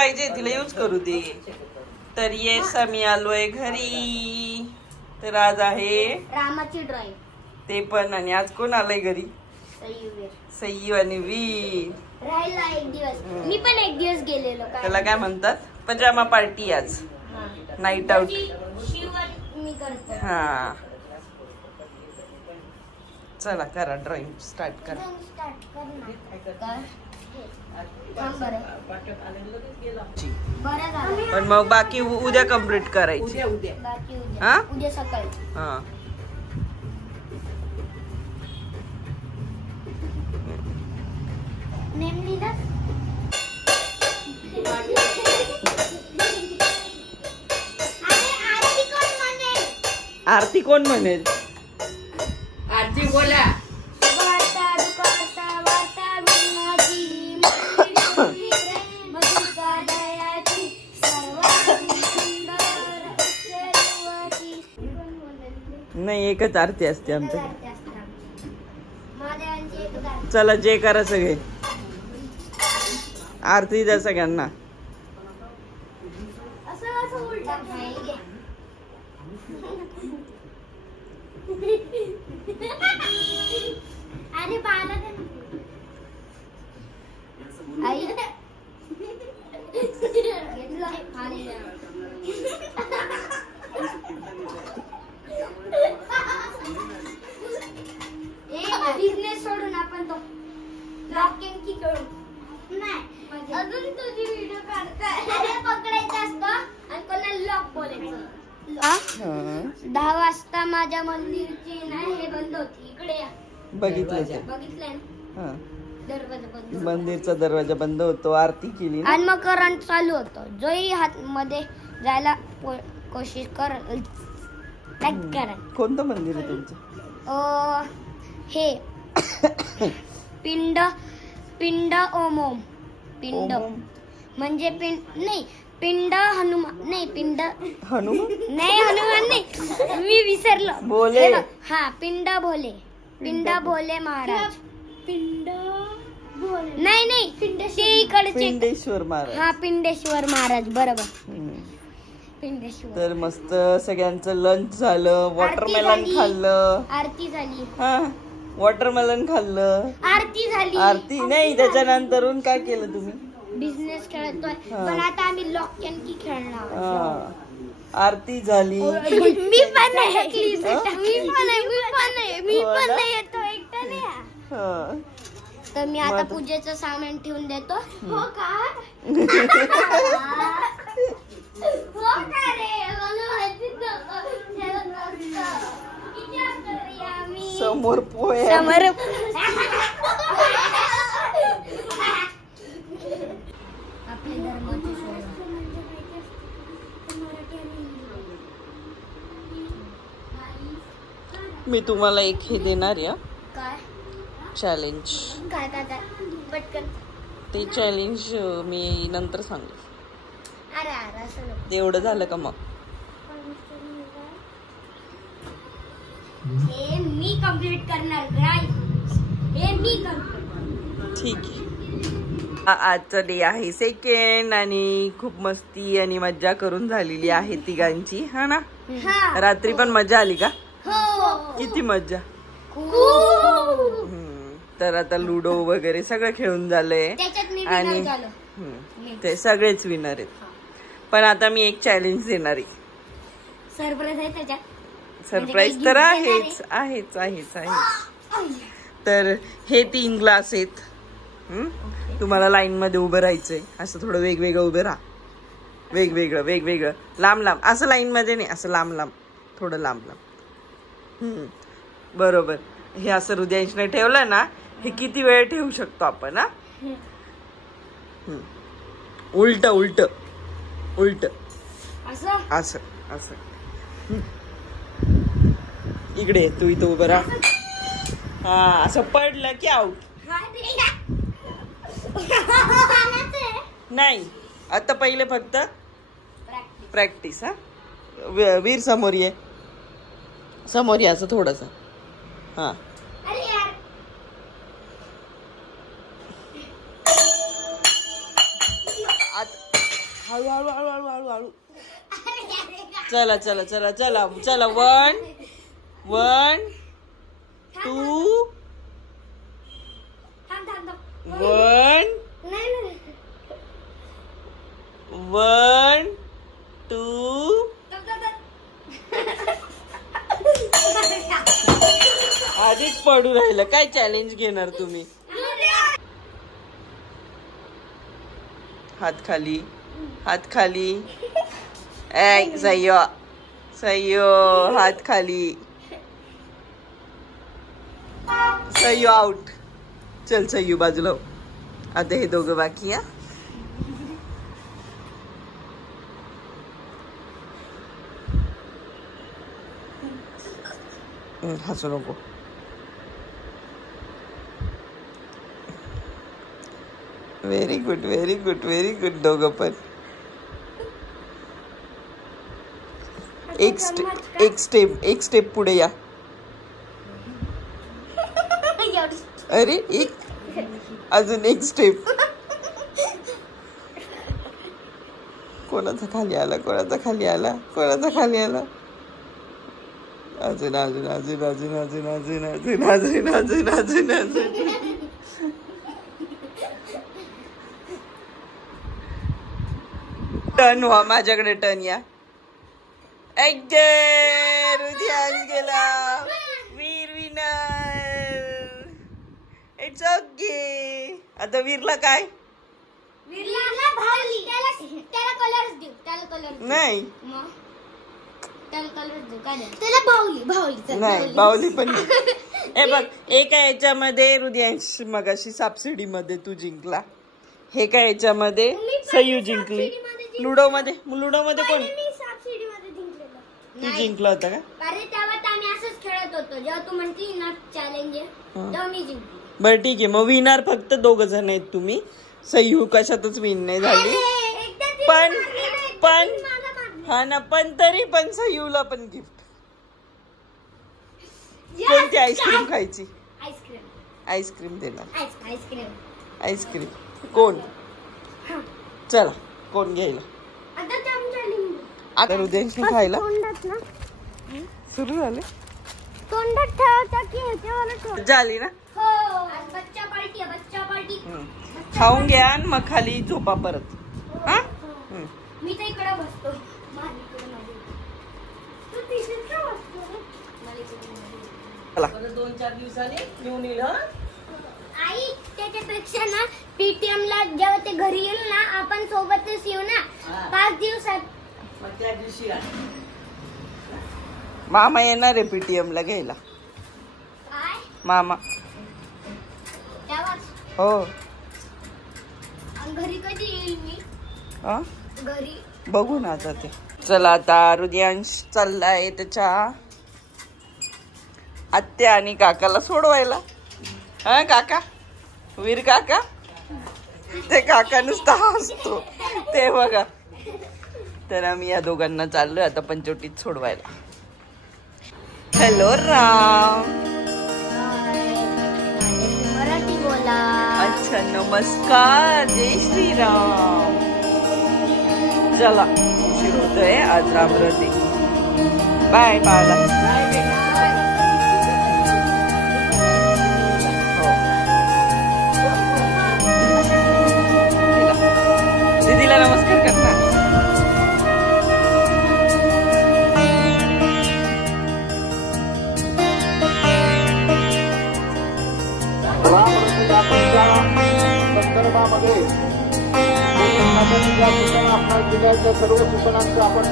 पाहिजे तिला यूज करू दे. तर येस आम्ही आलोय घरी. तर आज आहे रामाची ड्रॉइंग ते पण. आणि आज कोण आलंय घरी? सय्यू आणि वीर. राहिला एक दिवस. मी पण एक दिवस गेलेलो. त्याला काय म्हणतात? पजामा पार्टी आज. Night out. मी करतो. हा चला करा ड्रॉइंग स्टार्ट करा. पण मग बाकी उद्या कंप्लीट करायची. हा उद्या सकाळी. हा नेमली ना. आरती कोण म्हणेल? आरती बोला. नाही एकच आरती असते आमच्याकडे. चला जे करा सगळे आरती द्या सगळ्यांना. अरे बाळा आई बिझनेस सोडून आपण तो लॉक अँड की करू. नाही अजून तुझी व्हिडिओ काढताय. पकडायचं असतं आणि कोणाला लॉक बोलायचं. 10 वाजता माझ्या मंदिरची नाही हे बंद होती. इकडे या. बघितलंय ना. दरवाजा बंद. मंदिरचा दरवाजा बंद होतो. आरती केली आणि मग करंट चालू होतो. जोही हात मध्ये जायला कोशिश कर. कोणतं मंदिर आहे तुमचं? हे पिंड ओम. पिंड म्हणजे नाही पिंड हनुमान. नाही पिंड हनुमान नाही. हनुमान नाही. मी विसरलो. बोले. हा पिंड भोले. पिंड भोले महाराज. पिंड भोले नाही ते इकडचे पिंडेश्वर महाराज. हा पिंडेश्वर महाराज बरोबर. पिंडेश्वर. तर मस्त सगळ्यांचं लंच झालं. वॉटरमेलन खाल्लं. आरती झाली. हा वॉटरमेलन खाल्लं. आरती झाली. आरती नाही त्याच्यानंतरून काय केलं तुम्ही? बिझनेस खेळतोय. पण आता आम्ही लॉक अँड की खेळणार. आरती झाली. मी पण येतो एकटा नाही. तर मी आता पूजेचं सामान ठेवून देतो. हो का? हो का रे? समोर पोहे. मी तुम्हाला एक हे देणार या चॅलेंज. काय पटकन ते चॅलेंज मी नंतर सांगू. अरे असं नको. एवढं झालं का मग? हे मी कंप्लीट करणार. हे मी कंप्लीट. ठीक आहे. आजचा डे आहे सेकंड आणि खूप मस्ती आणि मज्जा करून झालेली आहे तिघांची. हा ना. रात्री पण मजा आली का? हो. किती मज्जा. तर आता लुडो वगैरे सगळं खेळून झालंय आणि ते सगळेच विनर आहेत. पण आता मी एक चॅलेंज देणार आहे. सरप्राईज आहे त्याच्यात. सरप्राईज तर आहेच आहेच आहेच आहेच. तर हे 3 ग्लास आहेत. तुम्हाला लाईन मध्ये उभं राहायचंय. असं थोडं वेगवेगळं उभे राहा. वेगवेगळं लांब लांब. असं लाईन मध्ये नाही. असं लांब लांब. थोडं लांब लांब. बरोबर. हे असं हृदयांशने ठेवलं ना. हे किती वेळ ठेवू शकतो आपण? हा उलट उलट उलट असं असं. इकडे तू इथं उभं राहा. हा असं पडलं की आउट. नाही आता पहिले फक्त प्रॅक्टिस. हा वीर समोर ये. समोर याचं थोडस. हा हळू हळू हळू हळू हळू हळू. चला चला चला चला चला 1 1 2 1 1 2. आधीच पडू राहिलं. काय चॅलेंज घेणार तुम्ही? हात खाली हात खाली. सह्यो सह्यो हात खाली. सह्यो आउट. चल सह्यू बाजूला. आता हे दोघं बाकी. हसू नको. Very good very good very good. दोघं पण. एक स्टेप पुढे या. अरे अजून एक स्टेप. कोणाचा खाली आला कोणाचा खाली आला कोणाचा खाली आला. अजून अजून अजून अजून अजून अजून अजून अजून अजून अजून अजून. टर्न व्हा. माझ्याकडे टर्न या. रुद्यांश गेला. वीर विनर. It's okay. आता वीरला काय? त्याला कलर्स देऊ. त्याला कलर नाही नाही बाहुली पण. हे बघ एका याच्यामध्ये रुद्यांश मगाशी सापसिडी मध्ये तू जिंकला. हे काय याच्यामध्ये सयू जिंकली. लुडो मध्ये कोण? तू जिंकला होता का? अरे तेव्हा आम्ही असंच खेळत होतो. जेव्हा तू म्हणती ना चॅलेंज तेव्हा मी जिंकली. बरं ठीक आहे. मग विनर फक्त 2 जण आहेत तुम्ही. सयू कशातच विन नाही झाली. पण हा ना. पण तरी पण सयूला पण गिफ्ट. कोणती आईस्क्रीम खायची? आईस्क्रीम देणार. आईस्क्रीम कोण? चला कोण घ्यायला? आता रुद्यांशी खायला सुरू झाले. झाली ना. बच्चा पार्टी. खाऊन घ्या आणि मग खाली झोपा परत. हा मी तर इकडे बसतो. चला 2-4 दिवसांनी घेऊन येईल. आई त्याच्यापेक्षा ना पीटीएम ला जेव्हा ते घरी येईल ना आपण सोबतच येऊ ना 5 दिवसात. मग त्या दिवशी मामा येणार आहे पीटीएम ला घ्यायला. काय मामा? हो. घरी कधी येईल मी? घरी बघू ना आता ते. चला आता रुद्यांश चाललाय त्याच्या आत्या आणि काकाला सोडवायला. हा काका वीर काका. ते काका नुसता हसतो ते बघा. तर आम्ही या दोघांना चाललोय आता पंचवटीत सोडवायला. हॅलो राम. मराठी बोला. अच्छा नमस्कार. जय श्रीराम. चला उशीर होतोय आज. राम रते. बाय पाला. दीदीला नमस्कार करना. संदर्भामध्ये आपल्या जिल्ह्याच्या सर्व सूचनांचं आपण